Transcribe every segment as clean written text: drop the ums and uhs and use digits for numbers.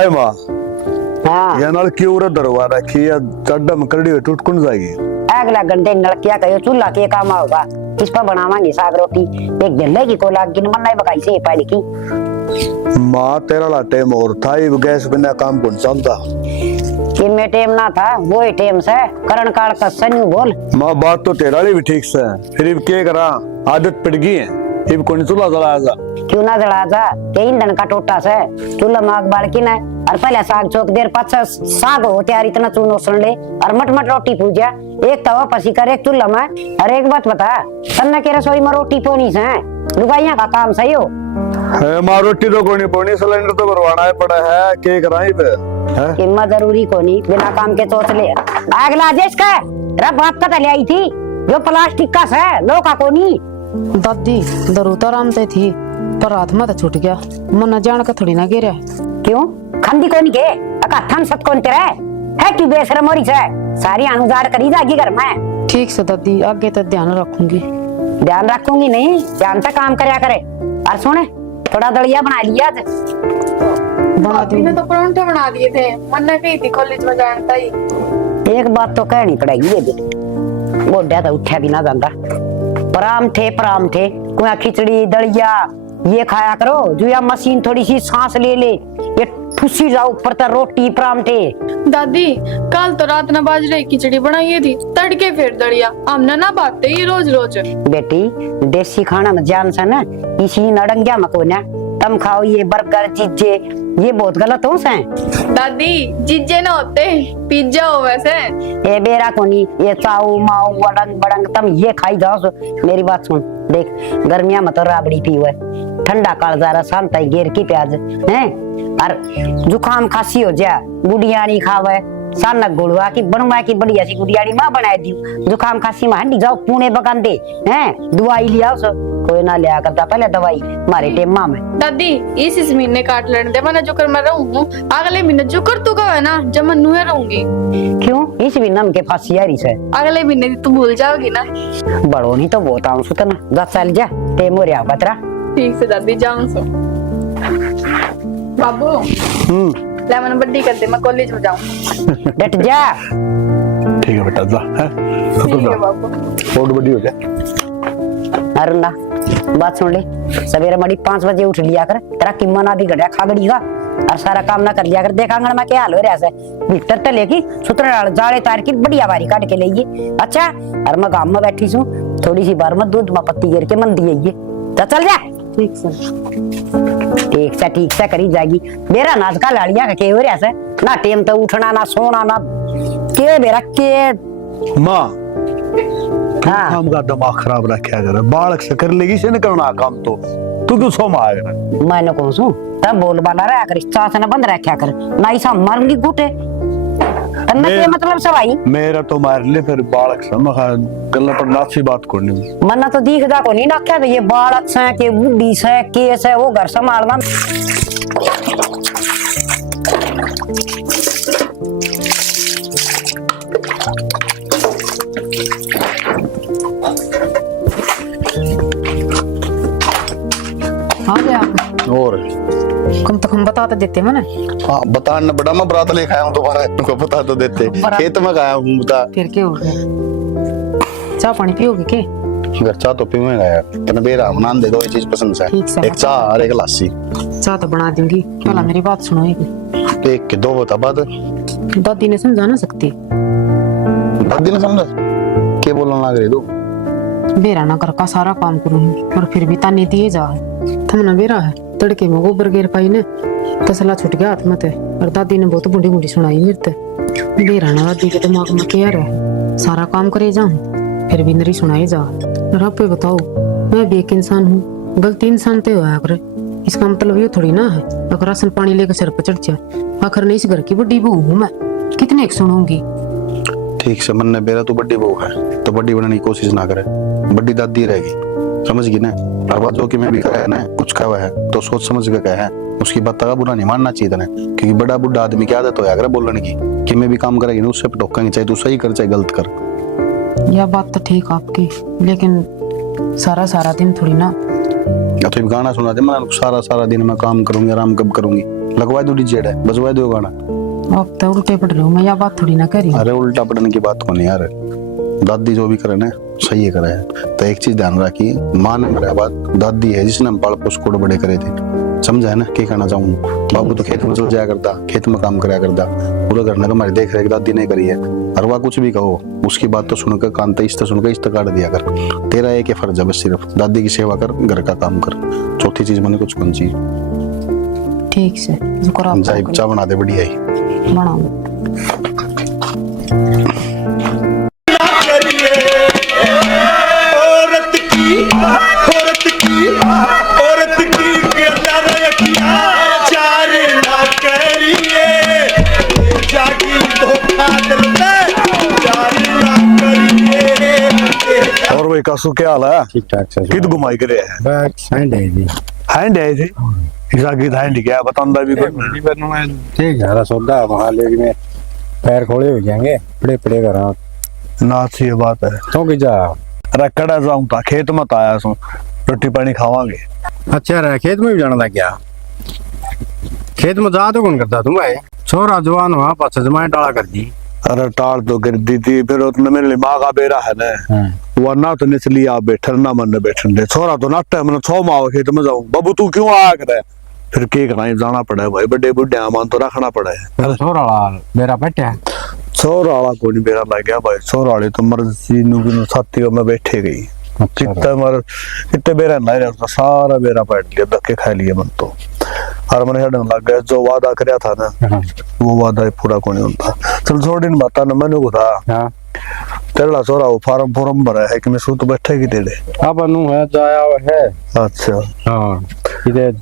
हाय माँ हाँ ये नल क्यों दरवा रखी है चड्डा में करड़ी हुई टूट कुन जाएगी। अगला घंटे नलकिया कहो चूल्हा के काम होगा इस पर बनावांगे साग रोटी एक दिन लेगी को लाग गिन मन नहीं बकाई से पहले की माँ तेरा ला टाइम और था ये गैस बिना काम कौन चलता कि में टाइम ना था वो ही टाइम से करण काल का सन्यू बोल। माँ बात तो तेरा भी ठीक से फिर क्या करा आदत पड़ गई है इब कौन चूल्हा जलाएगा क्यों ना जला जा के ईंधन का टोटा से चूल्हा माग बाल की ना और पहले साग चौक देर पाछा साग हो तैयार इतना चूनो सुन ले और मट रोटी पूजा एक तवा पसी कर एक चूल्हा में। और एक बात बता तन्ना के रसोई में रोटी पोनी से लुगाइया का काम सही हो है माँ रोटी तो कोनी पोनी सिलेंडर तो भरवाना है पड़ा है के कराई पे हिम्मत जरूरी कोनी बिना काम के सोच ले अगला जेस का रब बाप का ले आई थी जो प्लास्टिक का है लो का कोनी दादी दरूता राम ते थी पर हाथ में तो छूट गया मन जान का थोड़ी ना गिरा क्यों खंदी कोनी के अका थम सत कौन तेरा है कि बेशरम मोरी से सारी अनुजाड़ करी जाएगी घर में। ठीक से दादी आगे तो ध्यान रखूंगी। ध्यान रखूंगी नहीं ध्यान से काम करया करे। और सुने थोड़ा दलिया बना लिया बना दी ने तो परांठे बना दिए थे मन ने कही थी कॉलेज में जानता ही। एक बात तो कहनी पड़ेगी ये भी गोड्या तो उठा भी ना जाता पराम थे कोई खिचड़ी दलिया ये खाया करो जो या मशीन थोड़ी सी सांस ले ले ये ठुसी जाओ ऊपर तो रोटी परांठे। दादी कल तो रात ना बाजरे की खिचड़ी बनाई थी तड़के फिर दलिया हमने ना बात ही रोज रोज। बेटी देसी खाना में जान सा ना इसी नडंगिया में को ना तुम खाओ ये बर्गर जीजे ये बहुत गलत हो से। दादी जीजे ना होते पिज्जा हो वैसे ए बेरा कोनी ये चाऊ माऊ वड़ंग बड़ंग तुम ये खाई जाओ सो। मेरी बात सुन देख गर्मिया में तो राबड़ी पी हुआ ठंडा कालजारा शांत गेर की प्याज है और जुकाम खांसी हो जा गुड़ियानी खावे सानक गुड़वा की बनवा की बढ़िया सी गुड़ियानी माँ बनाए दी जुकाम खांसी में हंडी जाओ पुणे बगान दे हैं दवाई लिया सो कोई ना लिया करता पहले दवाई मारे टेम माँ में। दादी इस महीने काट लेने दे मैंने जुकर मैं रहूं अगले महीने जुकर तू का है ना जब मैं नुहे रहूंगी। क्यों इस भी नम के फांसी यारी से अगले महीने तू भूल जाओगी ना बड़ो नहीं तो बहुत आऊं सुतना जा चल जा टेम हो रहा बतरा। ठीक से दादी जाऊं सो बाबू ले मैंने बड्डी कर दे मैं कॉलेज में जाऊं। डट जा ठीक है बेटा जा ठीक है बाबू बहुत बड़ी हो गया। अरुणा बात सुन ले सवेरे मड़ी 5 बजे उठ लिया कर तेरा किम्मा ना भी गड्या खागड़ी का और सारा काम ना कर लिया कर देखा अंगन में क्या हाल हो रहा है भीतर तो लेगी सुतर जाड़े तार की बढ़िया बारी काट के लेगी। अच्छा और मैं गांव में बैठी हूँ थोड़ी सी बार में दूध में पत्ती गिर के मन दिए तो चल जा। ठीक से करी जाएगी मेरा नाच का लाड़िया का के हो रहा है ना टेम तो उठना ना सोना ना के मेरा के माँ हाँ काम का दिमाग खराब रखा कर बालक से कर लेगी से न करना काम तो तू क्यों सो माएगा मैंने कौन सू तब बोल बाला रहा कर चास ना बंद रखा कर ना ऐसा मरली गुटे तन्ना के मतलब सब आई मेरा तो मार ले फिर बालक से मैं गल्ला पर नाची बात करनी मन्ना तो दिखदा को नहीं ना क्या ये बालक से के बुढ़ी से केस है वो घर संभालना। आ गया आप और कम तो हम बता तो देते मैंने हाँ बताना बड़ा मैं बरात लेके आया हूँ दोबारा तुमको बता तो देते खेत में आया हूँ बता फिर क्या हो गया चाय पानी पियोगे के घर चाह तो पीऊंगा यार तने बेरा बना दे दो ये चीज पसंद से ठीक से एक चाह और एक लस्सी चाय तो बना दूंगी पहला मेरी बात सुनो एक के दो बता बात दादी ने समझा ना सकती दादी ने समझा क्या बोलना लग रही तू बेरा ना घर का सारा काम करूंगी और फिर भी ताने दिए जा थमना बेरा है तड़के में गोबर गिर पाई ने तसला छुट गया हाथ में ते और दादी ने बहुत बुढ़ी बुढ़ी सुनाई मेरे ते बेरा ना दादी के दिमाग में क्या रहे सारा काम करे जाऊं फिर भी नरी सुनाई जा और आप बताओ मैं भी एक इंसान हूँ गलती इंसान ते होया करे इसका मतलब ये थोड़ी ना है अगर राशन पानी लेकर सिर पर चढ़ जाए आखिर नहीं इस घर की बड़ी बहू हूँ मैं कितने एक सुनूंगी। ठीक से मन ने बेरा तू बड़ी बहू है तो बड़ी बनने की कोशिश ना करे बड़ी दादी रहेगी समझ गई ना। अब जो कि मैं भी कहा है ना कुछ कहा है तो सोच समझ के कहा है उसकी बात का बुरा नहीं मानना चाहिए था क्योंकि बड़ा बुढ़ा आदमी की आदत हो बोलने की कि मैं भी काम करेगी ना उससे टोकेंगे चाहे तू सही कर चाहे गलत कर। यह बात तो ठीक आपकी लेकिन सारा दिन थोड़ी ना या तो गाना सुना दे मैं सारा दिन मैं काम करूंगी आराम कब करूंगी लगवा दो डीजे है, बजवा दो गाना। अब तो उल्टे पड़ रहे हो, मैं यह बात थोड़ी ना करी। अरे उल्टा पड़ने की बात को नहीं यार, दादी जो भी करे ना सही है करे है। तो एक चीज ध्यान रखी, माँ ने मेरा बात, दादी है जिसने हम पाल पोस कोड़ बड़े करे थे, समझा है ना क्या कहना चाहूँ। बाबू तो खेत में चल जाया करता, खेत में काम कराया करता, पूरा घर का हमारी देख रेख दादी ने करी है। और वह कुछ भी कहो उसकी बात तो सुनकर कान तक सुनकर इस तक काट दिया कर। तेरा एक ही फर्ज है बस, सिर्फ दादी की सेवा कर, घर का काम कर, चौथी चीज मैंने कुछ कौन सी ठीक से चाय चाय बना दे बढ़िया ही बना। और भाई कासू क्या हाल है? ठीक ठाक से कित घुमाई करे है? बस हैंड है जी। हैंड है थे इसा की हैंड क्या बतांदा भी कोई नहीं बनू मैं ठीक है सौदा वहां लेकिन पैर खोले हो जाएंगे, पड़े पड़े करा ना सी बात है। तो कि जा अरे कड़ा जाऊं था खेत मत आया सो, रोटी पानी खावांगे। अच्छा रहा खेत में भी जाना था क्या? खेत में जा तो कौन करता तुम भाई? छोरा जवान वहां पास जमाए डाला कर दी। अरे टाल तो कर दी थी, फिर उसने मेरे माँ का बेरा है ना, वरना तो निचली आप बैठन ना मन बैठन दे। छोरा तो नाटा है, मैंने 6 माह खेत में जाऊं, बाबू तू क्यों आया करे? फिर के कराई जाना पड़ा है भाई, बड़े बुढ़े मान तो रखना पड़ा है। छोरा मेरा बैठा छोरा वाला को नहीं बेरा लग गया भाई, छोरा वाले तो मर्जी नु साथी में बैठे गई। कितना मर कितने बेरा नहीं रहा, सारा बेरा बैठ लिया, धक्के खा लिए मन तो। और मैंने हटने लग गया, जो वादा करया था ना वो वादा ही पूरा को नहीं होता। चल छोड़ दिन बता ना, मैंने को था तेरा छोरा वो फार्म फॉर्म भरा है कि मैं सू तो बैठे की तेरे अब अनु है जाया है। अच्छा हाँ इधर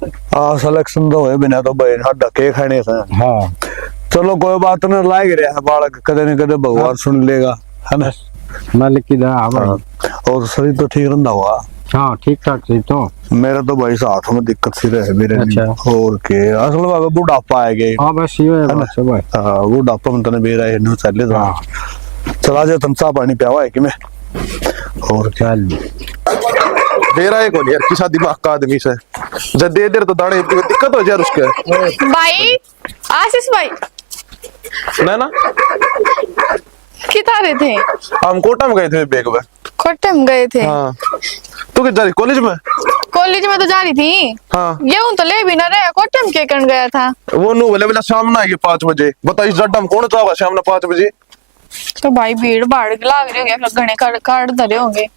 सिलेक्शन तो है बिना तो भाई हट धक्के खाने से। हाँ चलो कोई बात नहीं, लाग रहा है बालक, कदे न कदे भगवान सुन लेगा है ना। मालिक की दा हाँ। और शरीर तो ठीक रहा हुआ? हाँ ठीक ठाक सही तो मेरा तो भाई साथ में दिक्कत सी रहे मेरे। अच्छा। और के असल में बुढ़ापा आ गया। हाँ बस ये है बस भाई। हाँ बुढ़ापा में तने बेरा है नो चले जा। चला जा तुम चा पानी पियावा है कि मैं और चल बेरा है कौन यार, किसा दिमाग का आदमी से जब दे दे तो दाड़े दिक्कत हो जाए उसके। भाई आशीष भाई ना ना किधर थे? हम कोटा में गए थे बेग में। कोटे में गए थे? हाँ तू किधर जा रही? कॉलेज में? कॉलेज में तो जा रही थी। हाँ ये तो ले भी ना रहे, कोटे में क्या करने गया था? वो नु बोले बोला शाम ना आएगी 5 बजे। बता इस जड्डा में कौन चाहोगा शाम ना 5 बजे? तो भाई भीड़ भाड़ लाग रही होगी, घने कार्ड धरे होंगे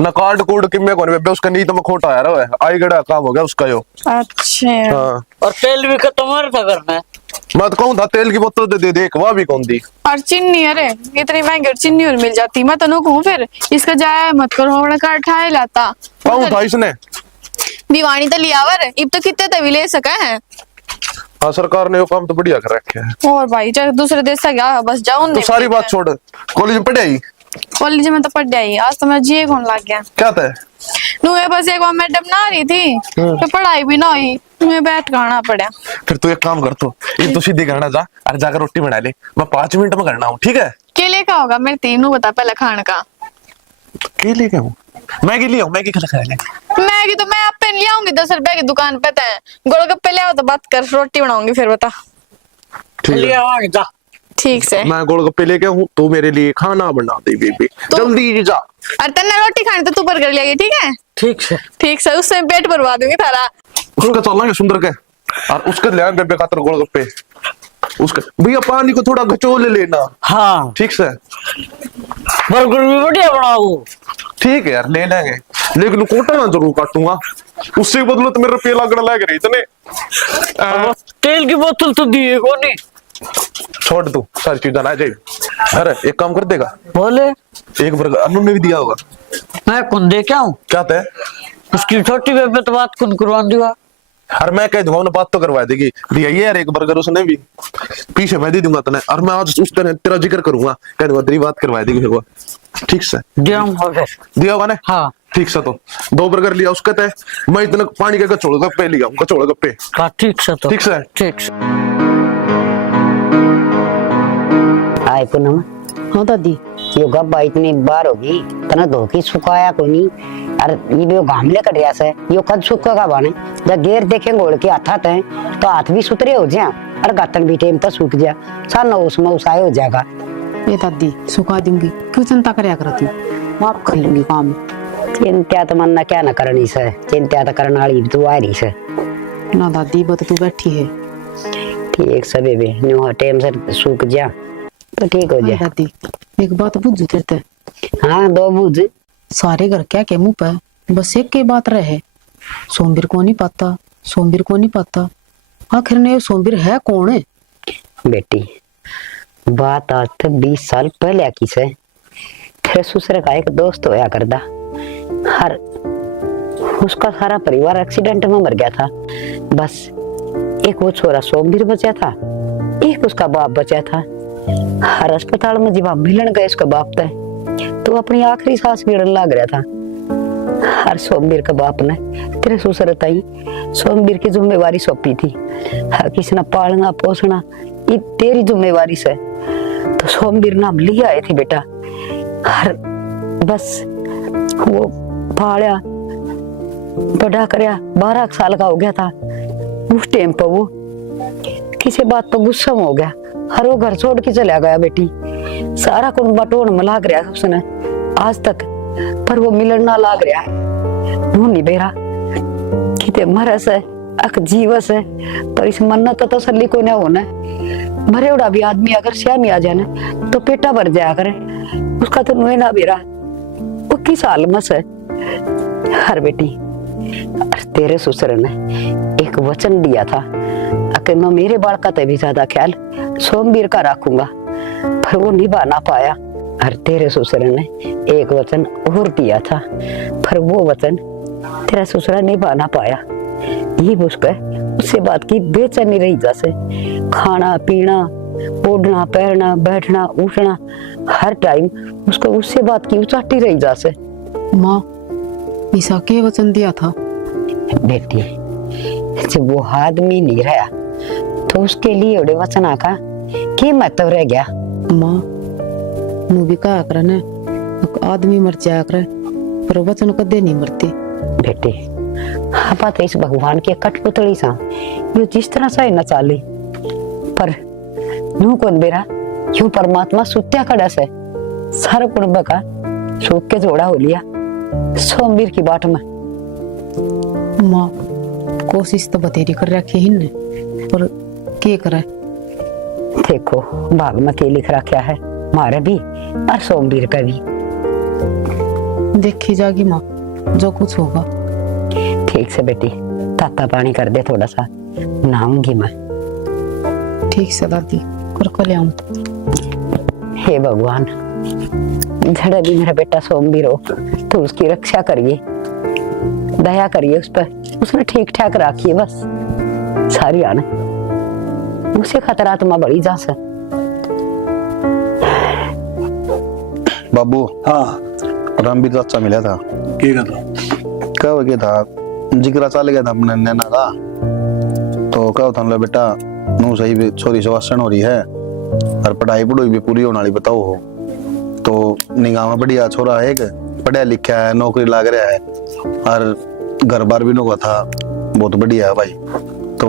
ना कार्ड कूड किम्मे कोने बे उसका नीत में खोटा यार है, आई गड़ा काम हो गया उसका यो। अच्छा हाँ और तेल भी खत्म हो रहा था घर में। मैं तो कहूँ था तेल की बोतल दे देख, वह भी कौन दी। और चीनी, अरे इतनी महंगी चीनी और मिल जाती। मैं तो नु कहूँ फिर इसका जाया मत करो, होना कार्ड ठाए लाता। कहूँ था इसने दीवानी तो लिया वर, अब तो कितने तभी ले सका है। हाँ सरकार ने वो काम तो बढ़िया कर रखे है। और भाई चाहे दूसरे देश से गया बस जाऊं। तो सारी बात छोड़, कॉलेज में पढ़ाई? कॉलेज में तो पढ़ आई, आज तो मैं जी कौन लग गया। क्या था? नू बस एक बार मैडम ना रही थी तो पढ़ाई भी ना हुई, तुम्हें बैठ गाना पड़ा। फिर तू एक काम कर, तो ये तो सीधी करना जा, अरे जाकर रोटी बना ले, मैं 5 मिनट में करना हूँ, ठीक है? केले का होगा मेरे तीनों बता पहले खाने का। केले क्या हूँ? मैगी लिया हूँ, मैगी खा ले। मैगी तो मैं आप ले आऊंगी 10 रुपए की दुकान पे। गोलगप्पे ले आओ तो बात कर, रोटी बनाऊंगी फिर बता। ले आवांगे जा। ठीक से मैं गोलगप्पे लेके हूँ, तू मेरे लिए खाना बना दे बेबी, जल्दी जा। अरे तेने रोटी खानी तो तू बर्गर ले आई, ठीक है? ठीक से ठीक से, उससे पेट भरवा दूंगी थारा। उसका चलेंगे सुंदर के, और उसके ले बेबे खातर गोलगप्पे। उसका भैया पानी को थोड़ा घचोल लेना। हाँ ठीक से, बर्गर भी बढ़िया बनाओ। ठीक है यार ले लेंगे, लेकिन कोटा ना जरूर काटूंगा, उससे बदलो तो मेरे रुपये लगने लग रही इतने। तेल की बोतल तो दिए को नहीं। छोड़ तू सारी चीजें ना जाए। अरे एक काम कर देगा, बोले एक बर्गर अनु ने भी दिया होगा। मैं कौन दे क्या हूँ? क्या थे? उसकी छोटी बेबे तो बात कौन करवा दूंगा। और मैं कह दूंगा बात तो करवा देगी, दिया ये यार एक बर्गर उसने भी, पीछे मैं दे दूंगा तने। और मैं आज उस तरह तेरा जिक्र करूंगा, कह दूंगा तेरी बात करवा देगी फिर वो। ठीक से दिया फिर दिया होगा ना? हाँ ठीक से, तो 2 बर्गर लिया उसके तय, मैं इतना पानी के गचोड़ गप्पे लिया, गचोड़ गप्पे। हाँ ठीक से तो ठीक से, ठीक से। आए पूनम, हाँ दादी। यो गब्बा इतनी बार होगी तना धोकी सुखाया को नहीं। अरे ये भी घामले कट गया से यो कद सुखेगा बाने जब गेर देखेंगे ओढ़ के हाथ है तो हाथ भी सुतरे हो जाए और गातन भी टेम तो सूख जा सन उसमें उसाए हो जाएगा। ये दादी सुखा दूंगी, क्यों चिंता करया कर तू, माफ कर लूंगी काम। चिंता तो मन क्या न करनी से, चिंता तो करने वाली तू आ रही से ना दादी, बत तू बैठी है। ठीक सब भी नो टेम से सूख जा तो ठीक हो जाए। दादी एक बात बुझ तेरे, हाँ दो बुझ सारे घर क्या के मुंह पे बस एक के बात रहे, सोमवीर को नहीं पता, सोमवीर को नहीं पता। आखिर ने सोमवीर है कौन है? बेटी बात आज तक 20 साल पहले की से फिर ससुर का एक दोस्त होया करदा, हर उसका सारा परिवार एक्सीडेंट में मर गया था। बस एक वो छोरा सोमवीर बचा था, एक उसका बाप बचा था। हर अस्पताल में जब मिलन गए उसका बाप तो अपनी आखिरी सांस गिरने लग रहा था। हर सोमवीर के बाप ने तेरे ससुर ताई सोमवीर की जिम्मेवारी सौंपी थी, हर किसी ने पालना पोसना ये तेरी जिम्मेवारी से। तो सोमवीर नाम लिया आई थी बेटा, हर बस वो पाला बड़ा करया 12 साल का हो गया था। उस टाइम पर वो किसी बात पर गुस्सा हो गया, हर वो घर छोड़ के चला गया बेटी। सारा कुछ बटोर में लाग रहा उसने आज तक, पर वो मिलन ना लाग रहा है। नहीं बेरा किते मरस है अक जीवस है, पर इस मन्नत तो तसल्ली को ना होना। मरे उड़ा भी आदमी अगर श्यामी आ जाए तो पेटा भर जाया करे, उसका तो नुए ना बेरा वो किस हाल मस है। हर बेटी तेरे ससुर ने एक वचन दिया था कि मैं मेरे बाल का भी ज्यादा ख्याल सोमवीर का रखूंगा, पर वो निभा ना पाया। और तेरे ससुर ने एक वचन और दिया था, पर वो वचन तेरा ससुर निभा ना पाया। ये मुझको उससे बात की बेचैनी रही, जैसे खाना पीना ओढ़ना पहनना बैठना उठना हर टाइम उसको उससे बात की उचाटी रही जैसे। माँ ईसा के वचन दिया था? बेटी जब वो आदमी नहीं रहा तो उसके लिए ओडे वचन आका की महत्व रह गया। माँ नू भी कहा करे ने आदमी मर जाया करे पर वचन कदे नहीं मरते। बेटी आपा तो इस भगवान के कठपुतली सा यो जिस तरह से न चाली, पर यूं कौन बेरा यूं परमात्मा सुत्या खड़ा से सारा कुटुंब का सूख के जोड़ा हो लिया सोमवीर की बाट में। माँ कोशिश तो बतेरी कर रखी ही ने, पर के करे? देखो भाग में के लिख रखा है, मारे भी और सोमवीर का भी। देखी जागी माँ जो कुछ होगा। ठीक से बेटी ताता पानी कर दे थोड़ा सा, नहाऊंगी मैं। ठीक से दादी कर को ले आऊं। हे भगवान जड़ा भी मेरा बेटा सोमवीर हो तो उसकी रक्षा करिए, दया करिए उस पर, उसने ठीक ठाक रखिए बस सारी आने उसे खतरा तो मैं बड़ी जा से। बाबू हाँ रामवीर चाचा मिला था, की कहता कब क्या था जिक्र चल गया था अपने नैना का, तो कहा था बेटा नू सही भी छोरी सवासन हो रही है और पढ़ाई पढ़ाई भी पूरी होने वाली बताओ हो, तो निगाह में बढ़िया छोरा है, पढ़ा लिखा है नौकरी लाग रहा है और घर बार भी नोका था बहुत बढ़िया है भाई। तो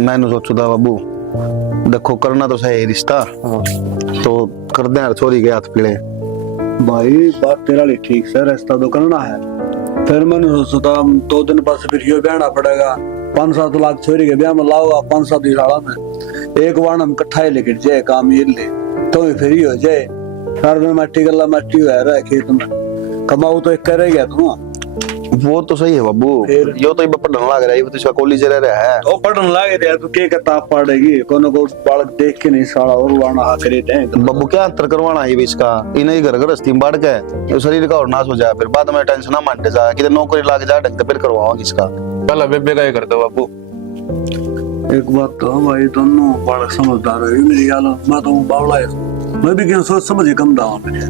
मैंने सोचू था बाबू देखो करना तो सही रिश्ता तो कर दे यार, छोरी के हाथ पीड़े। भाई बात तेरा लिए ठीक से, रास्ता तो करना है। फिर मैंने सोचा 2 दिन बाद फिर यो बहना पड़ेगा, 5-7 लाख छोरी के ब्याह में लाओगा 5-7 साल में एक बार हम इकट्ठा ही लेके जाए काम ये ले तो ही फ्री हो जाए। हर दिन मट्टी गला मट्टी हुआ खेत में कमाऊ तो एक करेगा तुम। वो तो सही है बाबू, यो तो पढ़ने लग रहा है, तो इसका कॉलेज रह रहा है तो पढ़ने लगे थे, तू के किताब पढ़ेगी कोनो को बालक देख के नहीं साला और वाना हा करे थे। बाबू क्या अंतर करवाना है इसका, इन्हें घर गृहस्थी में बढ़ के शरीर का और नाश हो जाए, फिर बाद में टेंशन ना मानते जा कि नौकरी लाग जा ढंग फिर करवाओ इसका। पहला बेबे का ये करते हो बाबू। एक बात तो भाई दोनों बालक समझदार है, मेरी गाल मैं तो बावला है, मैं भी क्या सोच समझ कम दावा मेरे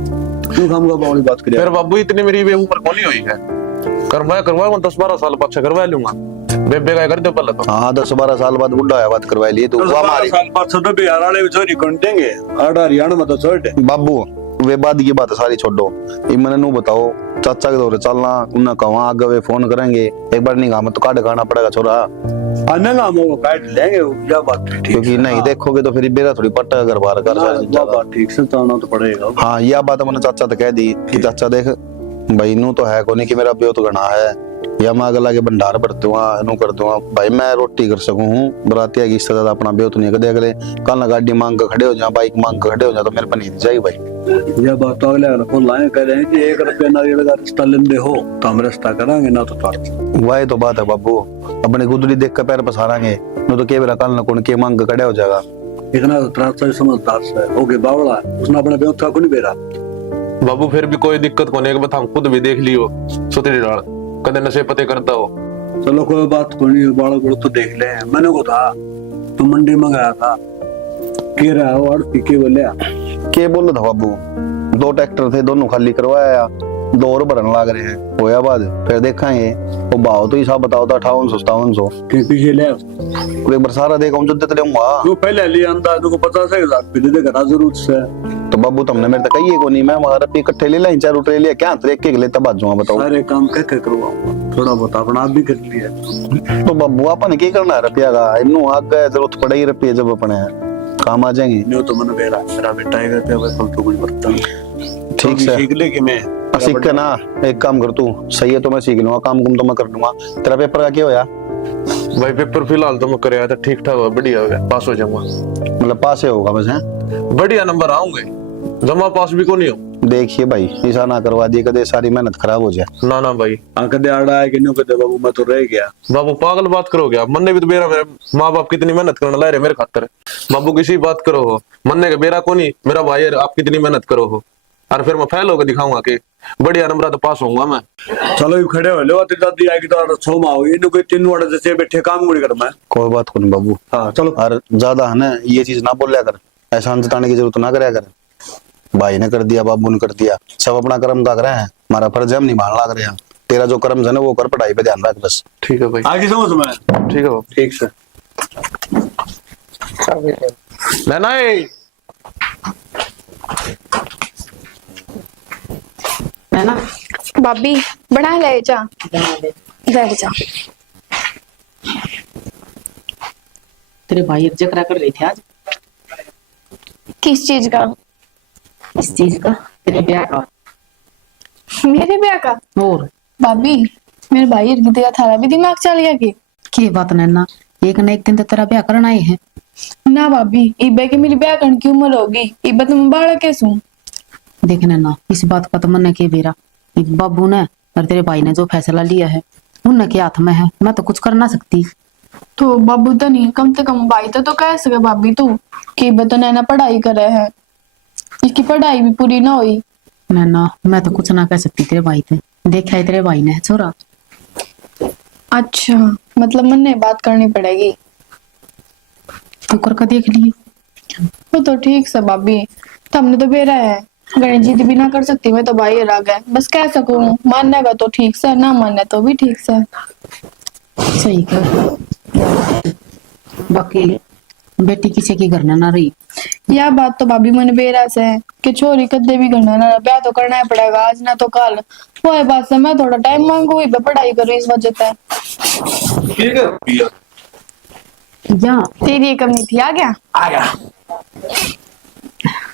तू हम का बावली बात करिए। फिर बाबू इतनी मेरी वे उम्र कौन हुई है, करवाया 10-12 साल पाछा करवा लूंगा, बेबे का कर दो पहले तो। हाँ 10-12 साल बाद बुढ़ा है बात करवा लिए तो 12 साल बाद छोटे बिहार वाले भी चोरी कर देंगे, 8 हरियाणा में तो छोटे। बाबू वे बाद की बात है सारी छोड़ो। ये मैंने नू बताओ चाचा के दौरे चलना उन्हें कहा आगे वे फोन करेंगे एक बार नहीं मत काट खाना पड़ेगा छोरा। अन्य नाम वो काट लेंगे या बात ठीक क्योंकि नहीं देखोगे तो फिर बेरा थोड़ी पट्टा घर बार कर बात ठीक से जाना तो पड़ेगा। हाँ यह बात मैंने चाचा तो कह दी कि चाचा देख भाई नू तो है कोनी कि मेरा ब्योत तो घना है या मैं अगला के भंडार भर दूंगा नू कर दूंगा भाई मैं रोटी कर सकूं हूँ बरातिया की इससे ज्यादा अपना ब्योत नहीं कर अगले कल ना गाड़ी मांग कर खड़े हो जाए बाइक मांग कर खड़े हो जाए तो मेरे पर नहीं जाएगी भाई। यह बात तो अगले को लाए कह रहे हैं कि 1 रुपया नारियल का रिश्ता लेंदे हो तो हम रिश्ता करांगे ना तो वही तो बात है बाबू अपने गुदड़ी देख कर पैर पसारांगे नो तो के बेरा कल ना कौन के मांग कर खड़े हो जाएगा। इतना तो समझदार से हो गए बावड़ा उसने अपने ब्योत का को नहीं बेरा। बाबू फिर भी कोई दिक्कत को नहीं बता हम खुद भी देख लियो सुतरी डाल कदे नशे पते करता हो। चलो कोई बात को नहीं बाड़ा बड़ो तो देख ले मैंने को था तू मंडी में गया था के रहा हो और पीके बोले के बोल था बाबू 2 ट्रैक्टर थे दोनों खाली करवाया 2 और भरन लाग रहे हैं होया बाद फिर देखेंगे वो भाव तो हिसाब बताओ था 5800 के पीछे ले एक बार सारा देखा जो देते रहूंगा तू पहले लिया अंदाज को 50,000 पीने दे करा जरूर से तो बाबू तुमने मेरे तक कही को नहीं मैं हमारा पे इकट्ठे ले लाइन 4 उठे लिया क्या एक एक लेता बाजूआ बताओ सारे काम कैसे करवाऊंगा थोड़ा बहुत अपना आप भी कर लिया तो बाबू अपन क्या करना है रुपया का इन्नू आगे जरूरत पड़ेगी रुपये जब अपने काम आ जाएंगे। नहीं तो मैंने मेरा बेटा है कहते हैं कल तो कुछ बर्तन ठीक से सीख ले कि मैं सीख के ना एक काम कर तू सही है तो मैं सीख लूंगा काम कुम तो मैं कर लूंगा। तेरा पेपर का क्या होया? भाई पेपर फिलहाल तो मैं कर आया था ठीक ठाक हुआ बढ़िया हो गया पास हो जाऊंगा मतलब पास ही होगा बस है बढ़िया नंबर आऊंगे जमा पास भी को नहीं हो। देखिए भाई ऐसा ना करवा दिए कदे सारी मेहनत खराब हो जाए। ना ना भाई कदे आड़ा है कि नहीं कदे बाबू मैं तो रह गया। बाबू पागल बात करोगे आप मन ने भी तो मेरा मेरे माँ बाप कितनी मेहनत करने ला रहे मेरे खातर बाबू किसी बात करो हो मन ने बेरा को नहीं मेरा भाई है आप कितनी मेहनत करो हो और फिर मैं फैल होकर दिखाऊंगा कि बढ़िया नंबर तो पास होऊंगा मैं। चलो ये खड़े हो लो तेरी दादी आएगी तो 6 माह हुई इनको कोई 3 वाड़े जैसे बैठे काम नहीं कर मैं कोई बात को नहीं बाबू। हाँ चलो और ज्यादा है ना ये चीज ना बोलिया कर ऐसा जताने की जरूरत ना कराया कर भाई ने कर दिया बाबू ने कर दिया सब अपना कर्म का कर रहे हैं हमारा फर्ज हम निभाने लग रहे हैं तेरा जो कर्म है ना वो कर पढ़ाई पे ध्यान रख बस। ठीक है भाई आगे समझ में ठीक है ठीक से लेना है ना भाभी बना ले जा बैठ जा। तेरे भाई एक जगह कर रही थी आज किस चीज का? इस चीज का तेरे ब्याह का मेरे ब्याह का? और भाभी मेरे भाई तेरा थारा भी दिमाग चल गया की बात नैना एक न एक दिन तो तेरा ब्याह करना ही है ना भाभी इब्बे के मेरी ब्याह करने की उम्र होगी इब्बे तो मैं बाड़ा कैसे हूँ। देख नैना इस बात का तो मन के बेरा बाबू ने और तेरे भाई ने जो फैसला लिया है उनके हाथ में है मैं तो कुछ कर ना सकती। तो बाबू तो नहीं कम से कम भाई तो कह सके भाभी तू कि इब्बे तो नैना पढ़ाई करे है इसकी पढ़ाई भी पूरी ना हुई। नैना मैं तो कुछ ना कह सकती तेरे भाई थे देखा है तेरे भाई ने छोरा। अच्छा मतलब मन ने बात करनी पड़ेगी तू करके देख लिए वो तो ठीक से भाभी तुमने तो बेरा है गणेश जी भी ना कर सकती मैं तो भाई राग है बस कह सकूं मानने का तो ठीक से ना मानने तो भी ठीक से सही कर बाकी बेटी किसी की घर ना रही यह बात तो भाभी मन बेरा से है कि छोरी कदे भी करना ना ब्याह तो करना ही पड़ेगा आज ना तो कल वो है बात से मैं थोड़ा टाइम मांगू पढ़ाई करूँ इस वजह से। ठीक है भैया या तेरी ये कमी थी आ गया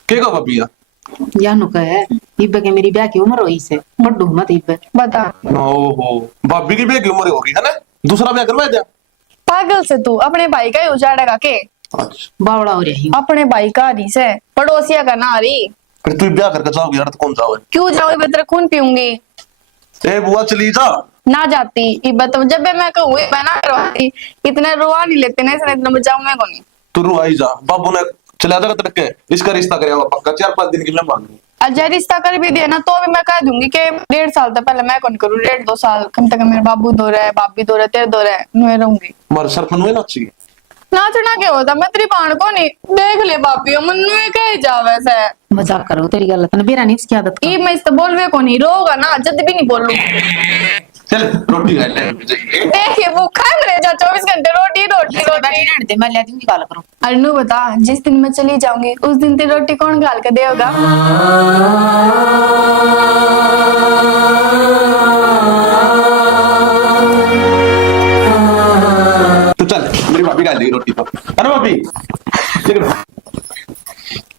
के का भैया या नु कहे इब्बे के मेरी ब्याह की उम्र हुई से बड्डू मत इब्बे बता। ओहो भाभी की ब्याह की उम्र होगी है ना दूसरा ब्याह करवा दिया पागल से तू अपने भाई का ही उजाड़ेगा के बावड़ा हो रही अपने भाई का रही से पड़ोसिया का ना रही फिर तू ब्याह करके जाओगी यार तो कौन जाओगे क्यों जाओगी मैं तेरा खून पीऊंगी ए बुआ चली जा ना जाती तो जब मैं कहूँ मैं ना करवाती इतना रुआ नहीं लेते ना इसने इतना बचाऊ मैं को नहीं तू रुआई जा बाबू ने चला जाएगा तड़के इसका रिश्ता करेगा पक्का 4-5 दिन की मैं मांगी अजय रिश्ता कर भी दिया ना तो भी मैं कह दूंगी कि 1.5 साल तक पहले मैं कौन करूँ 1.5-2 साल कम से कम मेरे बाबू दो रहे बाप भी दो रहे तेरे दो रहे मैं रहूंगी मारे सरपन में ना चाहिए नाचना क्या होता मैं तेरी बाण को नहीं देख ले भाभी मन्नू ये कह जावे से मजाक करो तेरी गलत ना बेरा नहीं उसकी आदत का। ई मैं इस तो बोलवे को नहीं रोगा ना जब भी नहीं बोलूं चल रोटी खा ले जाइए। देखिए वो खा रहे जा 24 घंटे रोटी रोटी रोटी रहने दे मैं ले दूंगी गाल करो। अनु बता जिस दिन मैं चली जाऊंगी उस दिन तेरी रोटी कौन गाल के देगा तो चल मेरी भाभी डाल देगी रोटी तो है ना भाभी। ठीक है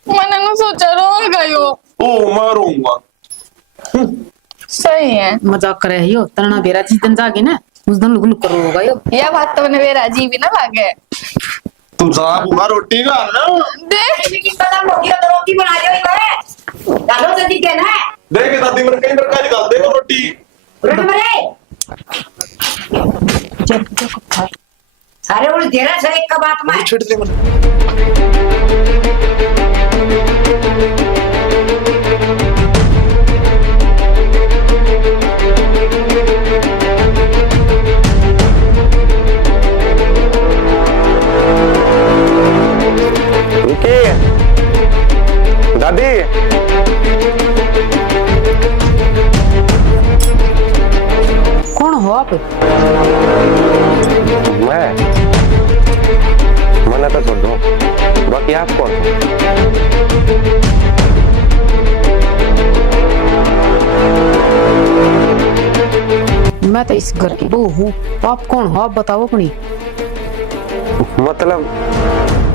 मैंने ना सोचा रोगा यो ओ मारूंगा। सही है मजाक करे है यो तना बेरा जिस दिन जागे ना उस दिन लुक लुक करो होगा यो। यह बात तो मैंने मेरा अजीब ही ना लगे तुम साहब रोटी का ना देख रोटी बना डालो जल्दी कहना है देखे दादी मेरे कई प्रकार निकाल देखो रोटी सारे उड़ दे रहा एक का बात में छिड़ दे दादी कौन हो आप? मैं मना तो छोड़ दो बाकी आप कौन? मैं तो इस घर की बहू हूँ। आप कौन हो? आप बताओ अपनी। मतलब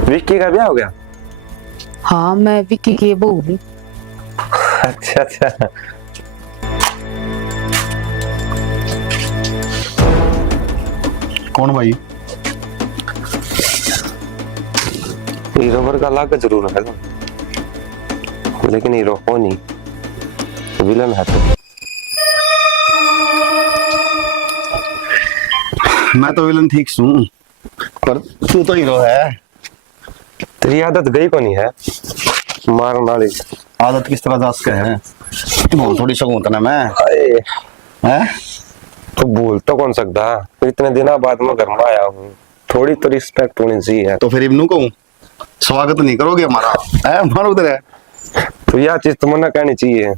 विक्की का ब्याह हो गया? हाँ मैं विक्की की बहू हूँ। अच्छा अच्छा कौन भाई? हीरो का लाग जरूर है तो लेकिन हीरो हो नहीं विलन है तो। मैं तो विलन ठीक हूँ पर तू तो हीरो है। तेरी आदत गई को नहीं है मारने वाली। आदत किस तरह दास का है बोल थोड़ी सकूं ना मैं हैं? तो बोल तो कौन सकता इतने दिनों बाद मैं घर में आया हूँ थोड़ी तो रिस्पेक्ट होनी चाहिए। तो फिर इब्नू कहूँ स्वागत नहीं करोगे हमारा है हमारा उधर है तो यह चीज तो मना कहनी चाहिए।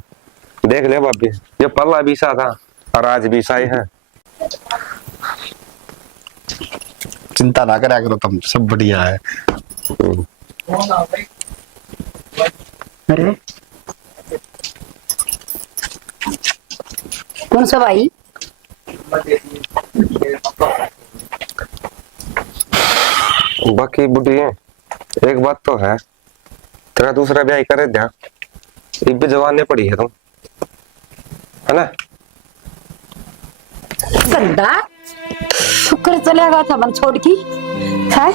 देख ले भाभी ये पल्ला बीसा था और आज बीसा ही है। चिंता ना करा करो तुम सब बढ़िया है। अरे कौन सा भाई? बाकी बुढ़ी है एक बात तो है तेरा दूसरा ब्याह करे ध्यान इब भी जवान ने पड़ी है तुम है ना। गंदा शुक्र चलेगा था मन छोड़ की है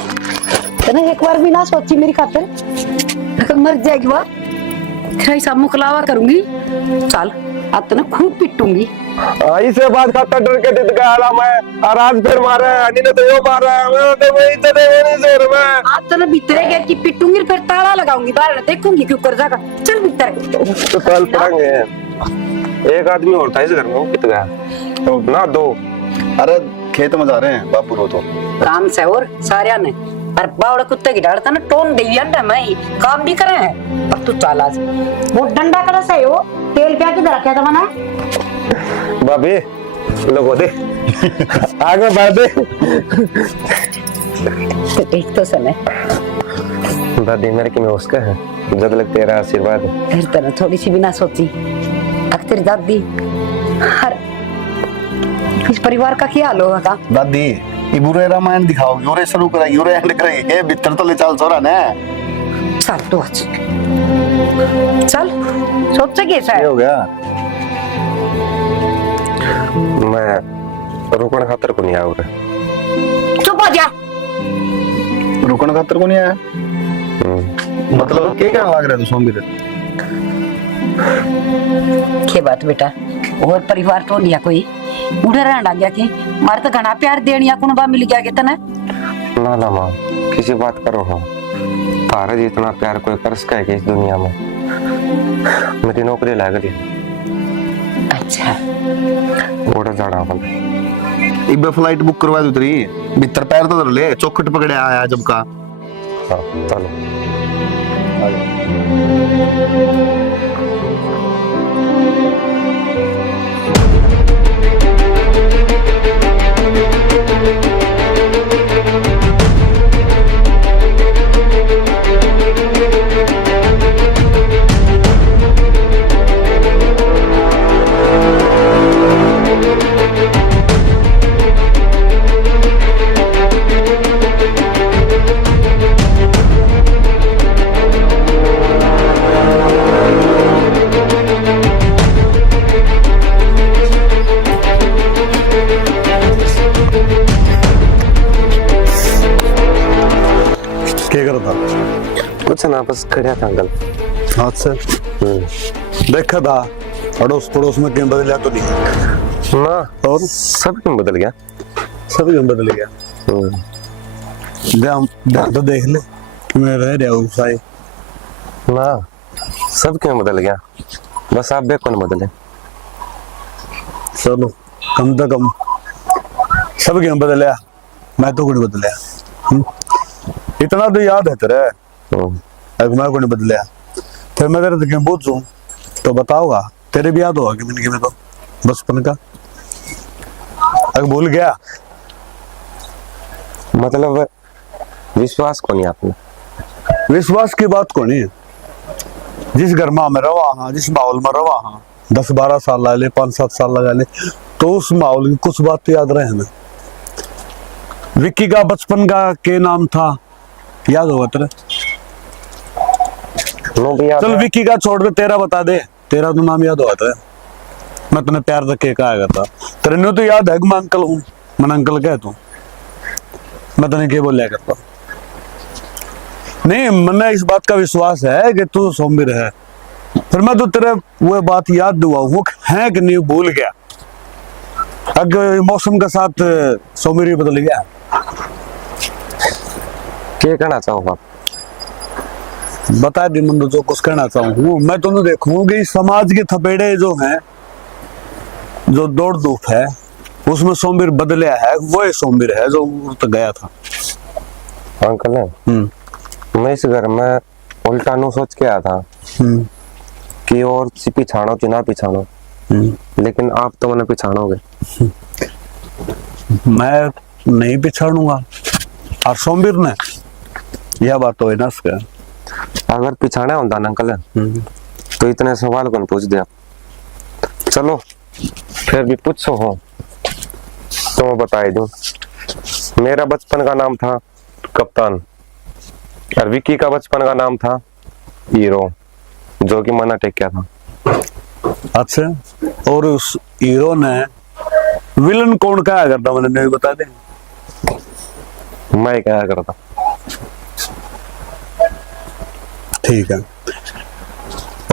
तने एक बार भी ना सोची मेरी खातिर मर जाएगी वो तेरा हिसाब मुकलावा करूंगी। चल अब तो ना खूब पिटूंगी। आई से बात खाता डर के दिल का आराम है और आज फिर मारा है अन्नी ने तो यो मारा है मैं तो वही तो नहीं जोर में आज तो ना भीतरे गया कि पिटूंगी फिर ताला लगाऊंगी बाहर देखूंगी क्यों कर जाएगा। चल भीतर तो कल पड़ेंगे। एक आदमी और था इस घर में वो कित गया तो ना दो। अरे खेत में जा रहे हैं बापू रो तो काम से और सारे ने पर बावड़ा कुत्ते की डालता ना टोन दे अंडा मैं ही काम भी करे है। अब तू चाल आज वो डंडा कड़ा से हो तेल प्या किधर रखा था मना भाभी लोगों दे आगे बढ़ दे। एक तो समय दादी मेरे की मैं उसका है जब लग तेरा आशीर्वाद है। फिर तरह थोड़ी सी भी ना सोची अक्सर दादी हर इस परिवार का क्या हाल होगा। दादी ये बुरे रामायण दिखाओगे और शुरू कराएगी और एंड करेगी ये भीतर तो ले चल छोरा ने चल तू आज चल सोच से कैसा ये है हो गया। मैं रुकन खातर को नहीं आऊ रे। चुप हो जा। रुकन खातर को नहीं आया मतलब क्या लग रहा है तू सोम के बात बेटा और परिवार तो लिया कोई उधर रहना गया कि मारे तो घना प्यार देनिया कुन बा मिल गया के तना ना ना माँ किसी बात करो हो तारा जितना प्यार कोई कर सका है इस दुनिया में मेरी नौकरी लग रही है। अच्छा ओड़ा जाना अपन इब फ्लाइट बुक करवा दो तेरी भीतर पैर तो धर ले चौखट पकड़े आया जब का हाँ चलो क्या कर रहा था? कुछ ना बस खड़ा था अंकल। हाथ से देखा था अड़ोस पड़ोस में क्यों बदला तो नहीं ना और सब क्यों बदल गया? सब क्यों बदल गया? ध्यान ध्यान तो देख ले कि मैं रह रहा हूँ साई ना सब क्यों बदल गया? बस आप बे कौन बदले? चलो कम से कम सब क्यों बदलिया? मैं तो कुछ बदलिया इतना तो याद है तेरे अगर मैं को नहीं बदलिया फिर मैं तेरे क्यों पूछूं तो बताओगा तेरे भी याद होगा कि मैंने तो बचपन का अगर भूल गया मतलब विश्वास को नहीं आपने? विश्वास की बात को नहीं जिस घर में मैं रहा हाँ जिस माहौल में रहा हाँ 10-12 साल लगा ले 5-7 साल लगा ले तो उस माहौल की कुछ बात तो याद रहे हमें। विक्की का बचपन का के नाम था याद होगा तेरे? नो भी याद चल है। विक्की का छोड़ दे तेरा बता दे तेरा तो नाम याद होगा तेरे? मैं तने प्यार से के कहा करता तेरे ने तो याद है कि मैं अंकल हूँ मैं अंकल कह तू मैं तने के बोलिया करता नहीं मैंने इस बात का विश्वास है कि तू सोमिर है फिर मैं तो तेरे वो बात याद दुआ वो है कि नहीं भूल गया अगर मौसम के साथ सोमिर बदल गया क्या कहना चाहो आप? बता दी मन जो कुछ कहना चाहूँ मैं तो देखूँ कि समाज के थपेड़े जो हैं जो दौड़ धूप है उसमें सोमिर बदलिया है वो सोमिर है जो तो गया था। अंकल है मैं इस घर में उल्टा नु सोच के आया था कि और पिछाड़ो कि ना पिछाड़ो लेकिन आप तो मैंने पिछाड़ोगे। मैं नहीं पिछाड़ूंगा और सोमिर ने यह बात तो है ना इसका अगर पिछाड़ा होता ना अंकल तो इतने सवाल कौन पूछ दिया? चलो फिर भी पूछो हो तो मैं बता ही दूं। मेरा बचपन का नाम था कप्तान और विक्की का बचपन का नाम था हीरो जो कि मना टेक था। अच्छा और उस हीरो ने विलन कौन कहा करता मैंने नहीं बता दे? मैं क्या करता? ठीक है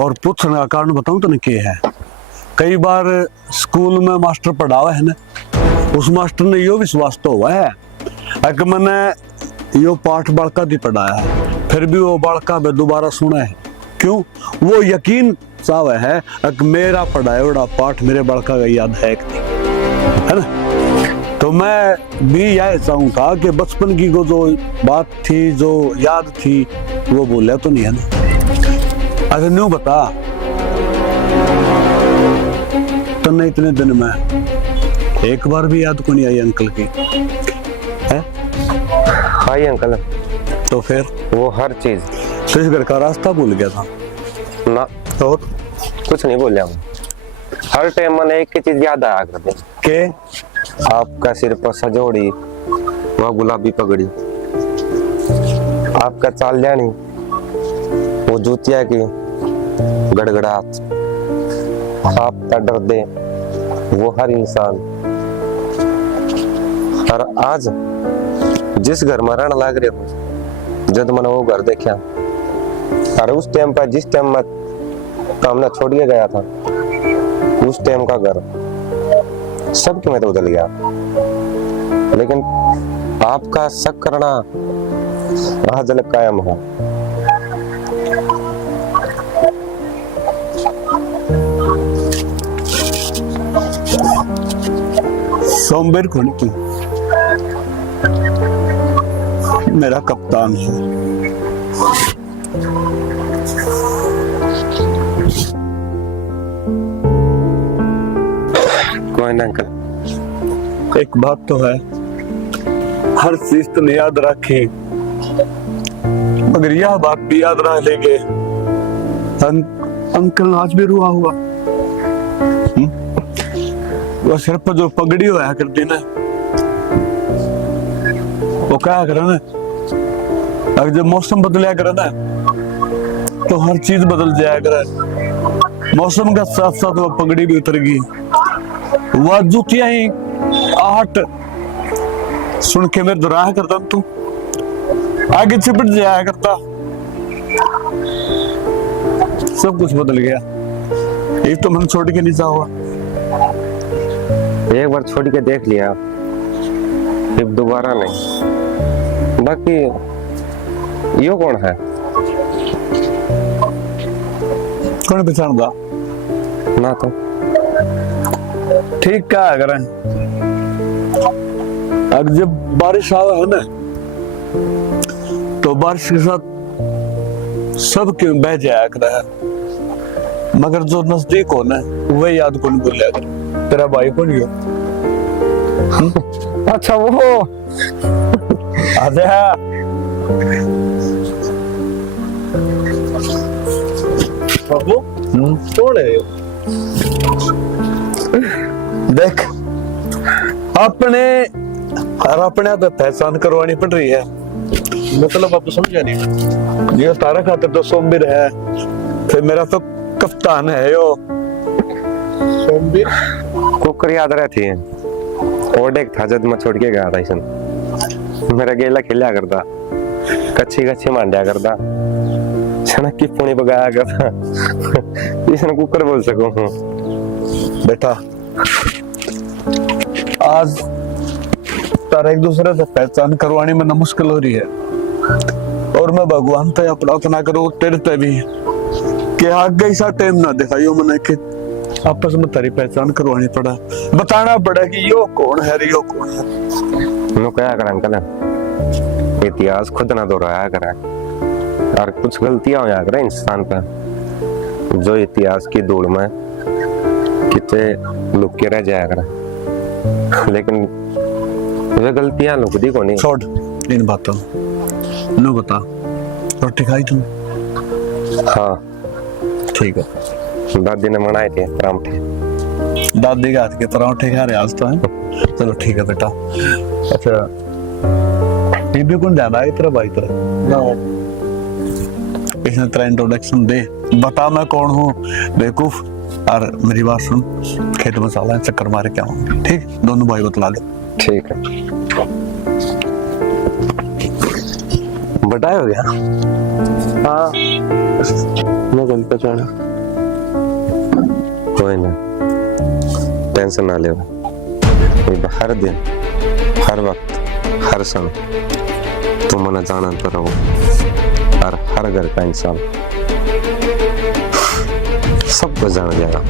और पूछने का कारण बताऊं तो क्या है कई बार स्कूल में मास्टर पढ़ावा है ना उस मास्टर ने यो विश्वास तो हुआ है कि मैंने यो पाठ बालका दी पढ़ाया है फिर भी वो बालका में दोबारा सुना है क्यों वो यकीन चाहे है कि मेरा पढ़ाया हुआ पाठ मेरे बालका का याद है कि नहीं है ना। तो मैं भी यह चाहूँ था कि बचपन की को जो बात थी जो याद थी वो बोला तो नहीं है ना। अगर न्यू बता तो नहीं इतने दिन में एक बार भी याद को नहीं आई अंकल की है? हाँ अंकल तो फिर वो हर चीज तो इस घर का रास्ता भूल गया था ना और कुछ नहीं बोलिया मैं हर टाइम मैंने एक ही चीज याद आया करते के आपका सिर पर सजोड़ी वह गुलाबी पगड़ी आपका चाल जानी वो जूतिया की गड़गड़ाहट आप डर दे वो हर इंसान और आज जिस घर में रहने लग रहे हो जब मैंने वो घर देखा और उस टाइम पर जिस टाइम में हमने छोड़ के गया था उस टाइम का घर सब में तो बदल गया लेकिन आपका शक करना आज तक कायम है। सोमवीर कौन तू मेरा कप्तान है। कोई ना अंकल। एक बात तो है, हर चीज तो नहीं याद रखी, मगर यह बात भी याद रख लेंगे। अंकल आज भी रुआ हुआ। वो सिर पर जो पगड़ी होया करती ना, वो क्या करे ना, अगर जब मौसम बदलिया करे ना तो हर चीज बदल जाया करे। मौसम का साथ साथ वो पगड़ी भी उतर गई। वह जूतियां ही आहट सुन के मेरे दुराह करता तू आगे चिपट जाया करता। सब कुछ बदल गया, एक तो मन छोड़ के नहीं जा हुआ। एक बार छोड़ के देख लिया, फिर दोबारा नहीं। बाकी यो कौन है? कौन पहचानदा ना तो ठीक क्या करें। अब जब बारिश आवा है ना तो बारिश के साथ सब क्यों बह जाया कर है, मगर जो नजदीक हो ना वही याद कौन भूल कर। तेरा भाई कौन है? अच्छा वो आजा बाबू कौन है? देख अपने और अपने तो पहचान करवानी पड़ रही है। मतलब आपको समझा नहीं। ये तारा खातिर तो सोमवीर है, फिर मेरा तो कप्तान है यो। सोमवीर कुकर याद रहती है। और एक था जब मैं छोड़ के गया था इसन, मेरा गेला खेला करता, कच्ची कच्ची मांडिया करता, छनक की पुणी बगाया करता। इसने कुकर बोल सकूं हूँ। बेटा आज तारा एक दूसरे से पहचान करवाने में ना मुश्किल हो रही है, और मैं भगवान से प्रार्थना करूं तेरे ते भी कि आगे ऐसा टाइम ना दिखाइयो मैंने कि आपस में तेरी पहचान करवानी पड़ा, बताना पड़ा कि यो कौन है यो कौन है। नो क्या कर अंकल, इतिहास खुद ना दोहराया करे और कुछ गलतियां हो करे इंसान पे, जो इतिहास की दौड़ में कितने लुक के रह जाया करे, लेकिन वे गलतियां लुकती को नहीं। छोड़ इन बातों नो, बता रोटी खाई तुम? हाँ ठीक है। दादी ने बनाए थे परांठे। दादी के हाथ के परांठे खा रहे आज तो है। चलो ठीक है बेटा। अच्छा बीबी कौन ज्यादा है तेरा भाई तेरा? इसने तेरा इंट्रोडक्शन दे, बता मैं कौन हूँ बेवकूफ। और मेरी बात सुन, खेत में चला है, चक्कर मारे क्या हूँ, ठीक? दोनों भाई बतला दे। ठीक है। बड़ा हो गया। हाँ मैं कौन पहचाना। कोई ना, टेंशन ना ले। हर दिन हर वक्त हर समय तुम मना जाना तो रहो, और हर घर का इंसान सबको जान जाएगा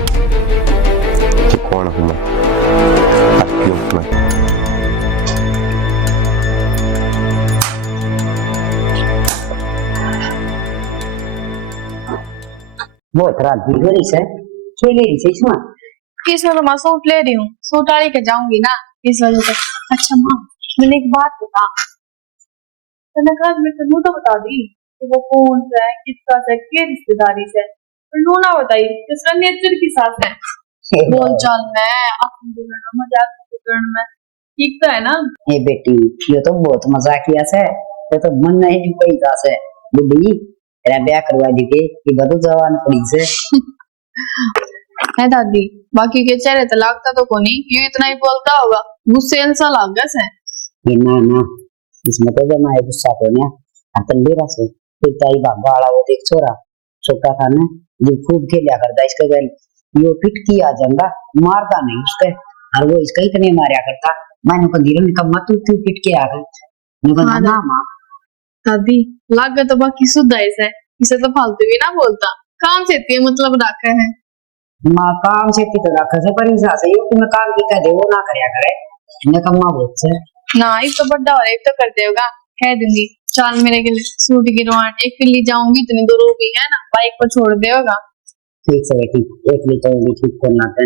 कि कौन हूं मैं और क्यों मैं। बहुत रात भी हो रही है, खेले रही है इसमें। इसमें तो मैं सूट ले रही हूँ, सूट आड़ी के जाऊंगी ना इस वजह से। अच्छा माँ, मैंने एक बात बता, मेरे तो बता दी कि वो कौन सा है, किसका है, के रिश्तेदारी से, पर ना बताई किसका नेचर की साथ है, बोल चाल में, अपने बोलने में, मजाक करने में, ठीक तो है ना? ये बेटी ये तो बहुत मजाकिया से, ये तो मन नहीं कोई था से बुढ़ी तेरा ब्याह करवा दी के कि बदो जवान पड़ी से। है दादी, बाकी के चेहरे तो लगता तो कोनी, ये इतना ही बोलता होगा, गुस्से सा लग गया से। ये ना इसमें तो जमा है गुस्सा तो नहीं अपन बेरा से फिर ताई बाबा वाला वो देख छोरा छोटा था ना, जो खूब खेला करता इसके घर यो पिट किया जंगा, मारता नहीं उसके, और वो इसका इतने मारा करता। मैंने को धीरे का मत तू क्यों पिट के आ गई, मैं हाँ, ना मां दादी लग तो बाकी शुद्ध है इसे तो फालतू भी ना बोलता, काम से इतने मतलब रखा है। मां काम से तो रखा से पर इंसान से यो कि मैं काम की कह दे वो ना करया करे, निकम्मा बहुत से। ना एक तो बड़ा और एक तो कर देगा, कह दूंगी चल मेरे के लिए सूट गिरवान, एक फिर ले जाऊंगी इतनी दूर भी है ना, बाइक पर छोड़ देगा। ठीक से बेटी, एक लीटर भी ठीक करना था,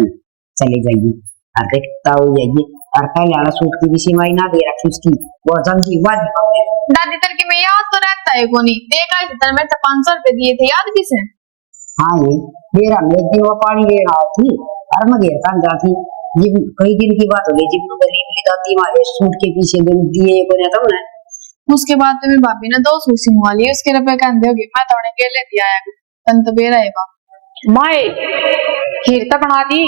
चले जाइए और देखता हो जाइए। और पहले वाला सूट की भी सिमाई ना दे रखी उसकी, वो जल्दी वाद दादी तर की मैं याद तो रहता है कोनी, देख आई थी मैं तो 500 रुपए दिए थे, याद भी से। हाँ ये मेरा एक दिन वो पानी लेना थी और मैं घेर कान जाती, ये कई दिन की बात हो गई जब गरीब की दादी मारे सूट के पीछे दिए को नहीं था ना। उसके बाद तो मेरी भाभी ने 2 सूट सिलवा लिए, उसके रुपए कहते होगी मैं तो उन्हें केले दिया है तन तो बेरा है माए खीर तो बना दी,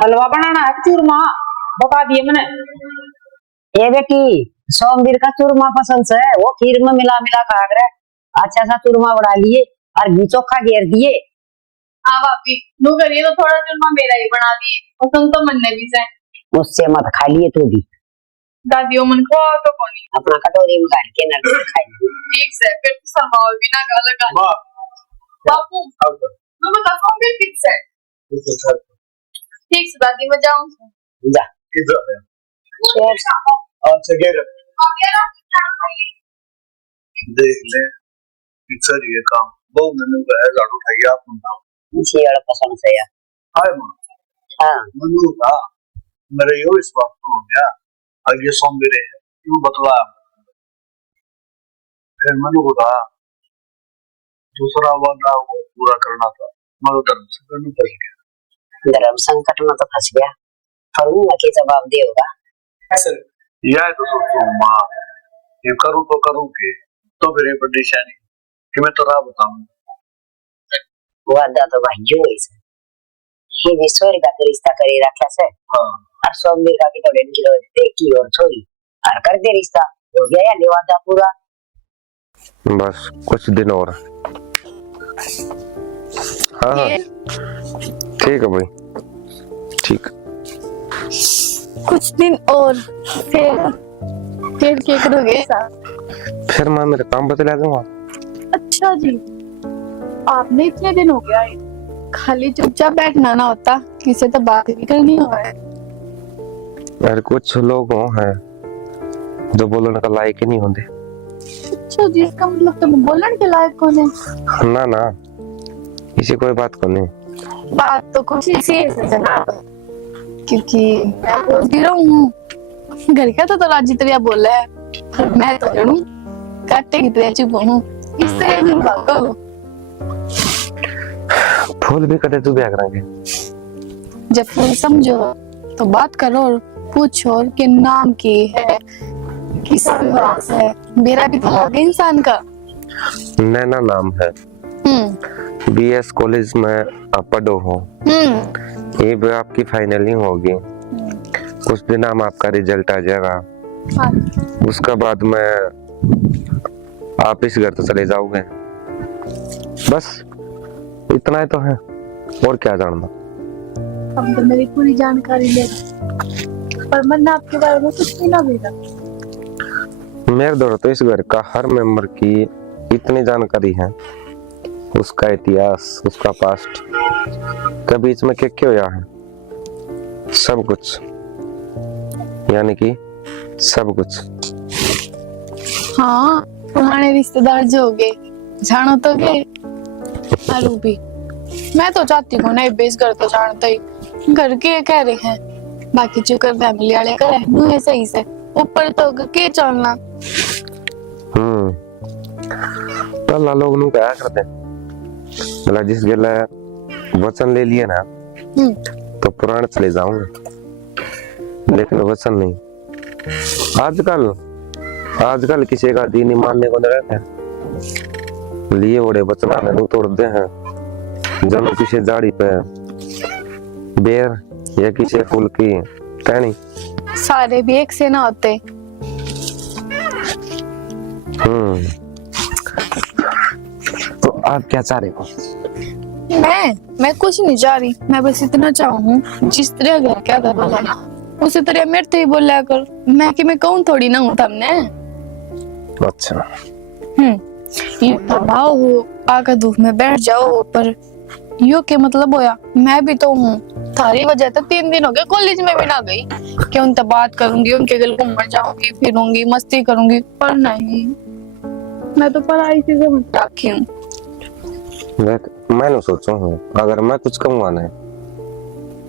हलवा बनाना है चूरमा बता दिए मैंने। ये बेटी सोमवीर का चूरमा पसंद है, वो खीर में मिला मिला खा रहा है। अच्छा सा चूरमा बना लिए और घी चोखा घेर दिए। हाँ भाभी नो करिए तो थोड़ा चूरमा मेरा ही बना दिए, और तुम तो मन भी से मुझसे मत खा लिए तू भी, दादी मन को तो कोनी अपना कटोरी में काट के नल खाइए। ठीक से फिर तो सरमाओ बिना गाल लगा बापू मैं बता सोमवीर फिक्स है। ठीक से दादी मैं जाऊं जा किधर है अच्छा गेर देख ले पिक्चर ये काम बहुत मैंने कहा झाड़ू उठाइए आप उनका मुझे यार पसंद है यार। हाय मां हाँ मनु का मेरे यो इस बात को हो गया आगे सोमवीर है क्यों बतला। फिर मनु को कहा दूसरा वादा वो पूरा करना था, मनु धर्म संकट में फंस गया। धर्म संकट में तो फंस गया, फरूंगा के जवाब दे होगा। यह तो सोचो माँ ये करूँ तो करूँ के तो फिर ये बड़ी शानी कि मैं तो राह बताऊं। वादा तो भाई जो है ये विश्वर का तो रिश्ता करे रखा से। हाँ और सोमवीर का की तो डेन किलो देखी और छोड़ी और कर दे रिश्ता, हो गया या वादा पूरा। बस कुछ दिन और। हाँ हाँ ठीक है भाई ठीक। कुछ दिन और फिर क्या करोगे? फिर मैं मेरे काम बतला दूंगा। अच्छा जी आपने इतने दिन हो गया है, खाली चुपचाप बैठना ना होता, किसी तो बात भी करनी हो है। यार कुछ लोग हैं जो बोलने का लायक ही नहीं होते। अच्छा जी इसका मतलब तुम बोलने के लायक कौन है? ना ना इसी कोई बात को नहीं। बात तो कुछ इसी है जनाब, क्योंकि मैं बोलती रहूं घर का तो राजी तरिया बोला है, पर मैं तो जरूर काटे की तरह चुप हूं, इस तरह नहीं भागो। फूल भी कटे तो ब्याह करेंगे। जब फूल समझो तो बात करो और पूछो कि नाम की है, किस विभाग से है, मेरा भी तो होगा इंसान का। नैना नाम है, बीएस कॉलेज में आप पढ़ो हो, ये भी आपकी फाइनल ही होगी। कुछ दिन हम आपका रिजल्ट आ जाएगा, उसका बाद में आप इस घर तो चले जाओगे। बस इतना ही तो है, और क्या जानना। अब तो मेरी पूरी जानकारी ले, पर मैंने आपके बारे में कुछ भी ना भेजा। मेरे द्वारा तो इस घर का हर मेंबर की इतनी जानकारी है, उसका इतिहास, उसका पास्ट, कभी इसमें क्या होया है, सब कुछ, यानी कि सब कुछ। हाँ पुराने रिश्तेदार जो हो गए जानो तो गए। भी मैं तो चाहती हूँ नहीं बेस घर तो जानता ही, घर के कह रहे हैं, बाकी जो कर फैमिली वाले करे मुझे सही से, ऊपर तो के चलना। पहला लोग नु क्या करते हैं, मतलब जिस गला वचन ले लिए ना तो पुराने चले जाऊंगे, लेकिन वचन नहीं। आजकल किसी का दीन मानने को नहीं रहता, लिए बड़े वचन आने तोड़ते हैं। जब किसी झाड़ी पे बेर या किसी फूल की टहनी, सारे भी एक से ना होते। तो आप क्या चाह रहे हो? मैं कुछ नहीं चाह रही, मैं बस इतना चाहूँ जिस तरह घर क्या था बोला उसी तरह मेरे से ही बोला कर, मैं कि मैं कहूँ थोड़ी ना हूँ तुमने। अच्छा ये दबाओ हो, आकर धूप में बैठ जाओ, पर यो के मतलब होया, मैं भी तो हूँ। थारी वजह तो 3 दिन हो गए कॉलेज में भी ना गई कि उनसे बात करूंगी, उनके गल घूमने जाऊंगी, फिरूंगी, मस्ती करूंगी, पर नहीं, मैं तो पढ़ाई से समझ रखी हूँ। देख मैंने सोचा हूँ अगर मैं कुछ कहूँगा ना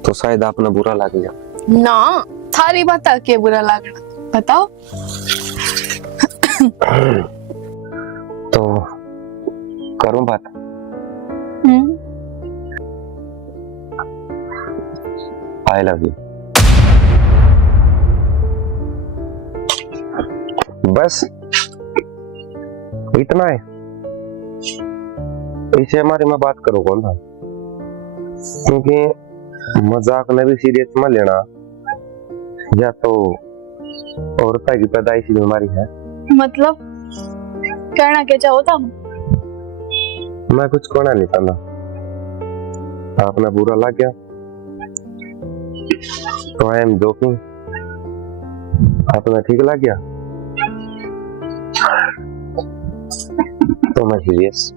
तो शायद आपने बुरा लग जा। ना, थारी बात के बुरा लगना, बताओ। तो करूँ बात? I love you. बस इतना है, इसे हमारी मैं बात करूँ कौन था, क्योंकि मजाक में भी सीरियस मत लेना, या तो औरत की पैदाइशी बीमारी है। मतलब कहना क्या चाहो तुम? मैं कुछ कहना नहीं चाहता, आपने बुरा लग गया तो आई एम जोकिंग, आपने ठीक लग गया तो मैं सीरियस।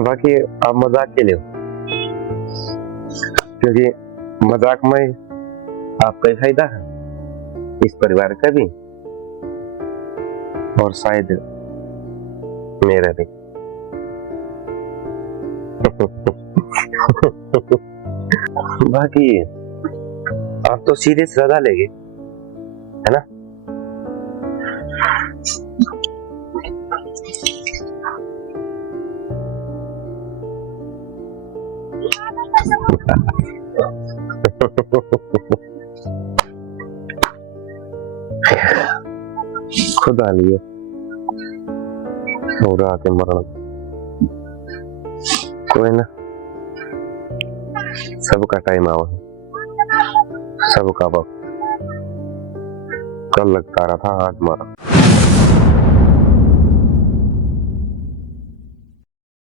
बाकी आप मजाक के लिए हो, क्योंकि मजाक में आपका ही फायदा है, इस परिवार का भी और शायद मेरा भी। बाकी आप तो सीरियस ज्यादा लेंगे, है ना? खुदा लिए और आके मरना कोई ना, सबका टाइम आवा, सबका वक्त। कल लगता रहा था, आज मरा।